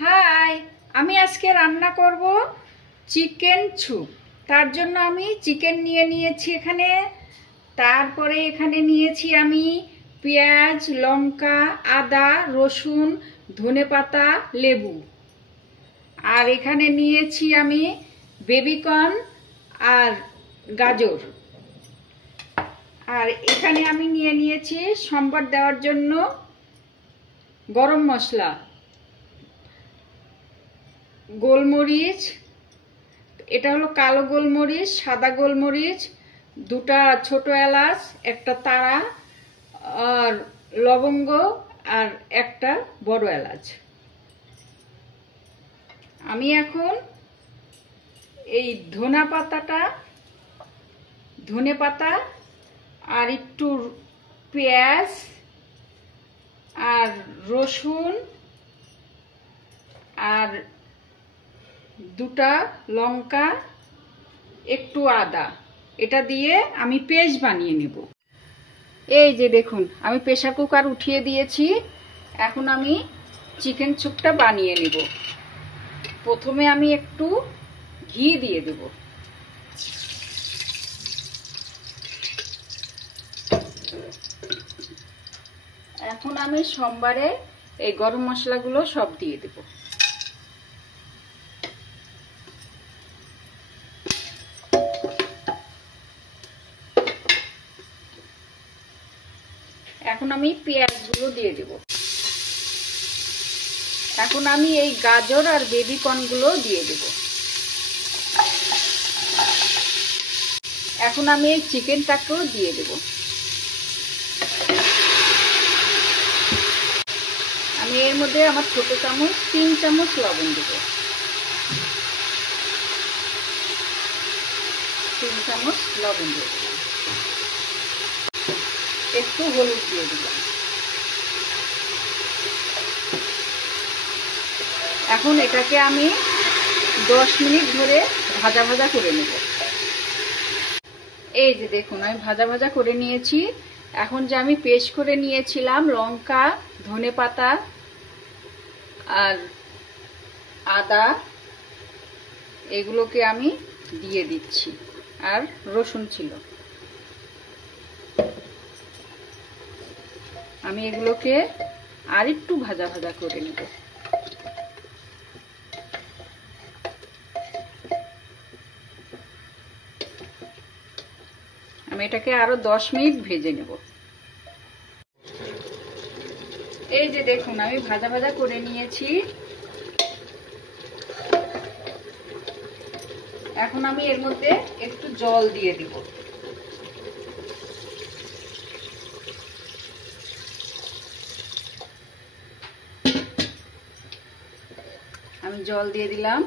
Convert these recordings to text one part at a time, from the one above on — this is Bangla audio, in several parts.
হাই, আমি আজকে রান্না করব চিকেন স্যুপ। তার জন্য আমি চিকেন নিয়ে নিয়েছি এখানে। তারপরে এখানে নিয়েছি আমি পেঁয়াজ, লঙ্কা, আদা, রসুন, ধনেপাতা, লেবু। আর এখানে নিয়েছি আমি বেবিকর্ন আর গাজর। আর এখানে আমি নিয়ে নিয়েছি সম্বর দেওয়ার জন্য গরম মশলা, গোলমরিচ, এটা হলো কালো গোলমরিচ, সাদা গোলমরিচ, দুটা ছোট এলাচ, একটা তারা, আর লবঙ্গ, আর একটা বড় এলাচ। আমি এখন এই ধনে পাতা আর একটু পেঁয়াজ আর রসুন আর দুটা লঙ্কা, একটু আদা, এটা দিয়ে আমি পেস্ট বানিয়ে নেব। এই যে দেখুন, আমি প্রেসার কুকার উঠিয়ে দিয়েছি। এখন আমি চিকেন স্যুপটা বানিয়ে নেব। প্রথমে আমি একটু ঘি দিয়ে দেব। এখন আমি সোমবারে এই গরম মশলাগুলো সব দিয়ে দেব। এখন আমি পেঁয়াজগুলো দিয়ে দেব। এখন আমি এই গাজর আর বেবিকর্নগুলো দিয়ে দেব। এখন আমি এই চিকেনটাকেও দিয়ে দেব। আমি এর মধ্যে আমার ছোট চামচ 3 চামচ লবণ দেব, 3 চামচ লবণ দেব, একটু হলুদ দিয়ে দিলাম। এখন এটাকে আমি 10 মিনিট ধরে ভাজা ভাজা করে নেব। এই যে দেখুন, আমি ভাজা ভাজা করে নিয়েছি। এখন যে আমি পেস্ট করে নিয়েছিলাম লঙ্কা, ধনেপাতা আর আদা, এগুলোকে আমি দিয়ে দিচ্ছি। আর রসুন ছিল, আমি এগুলোকে আর একটু ভাজা ভাজা করে নেব। আমি এটাকে আরো 10 মিনিট ভেজে নেব। এই যে দেখুন, আমি ভাজা ভাজা করে নিয়েছি। এখন আমি এর মধ্যে একটু জল দিয়ে দেব। আমি জল দিয়ে দিলাম।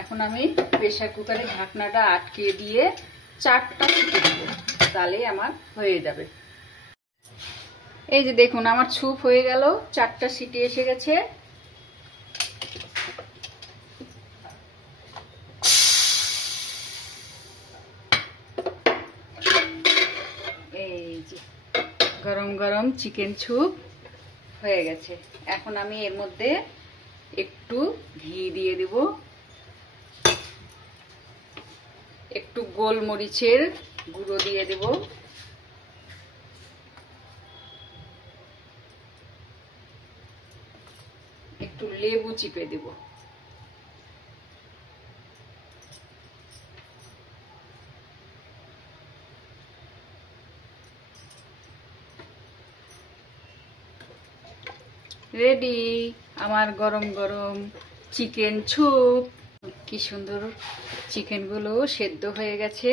এখন আমি প্রেসার কুকারে ঢাকনাটা আটকে দিয়ে 4টা সিটি দেব, তাহলে আমার হয়ে যাবে। এই যে দেখুন, আমার স্যুপ হয়ে গেল, 4টা সিটি এসে গেছে। এই যে গরম গরম চিকেন স্যুপ হয়ে গেছে। এখন আমি এর মধ্যে একটু ঘি দিয়ে দেব, একটু গোলমরিচের গুঁড়ো দিয়ে দেব, একটু লেবু চিপে দেব। রেডি আমার গরম গরম চিকেন স্যুপ। কি সুন্দর চিকেনগুলো সেদ্ধ হয়ে গেছে।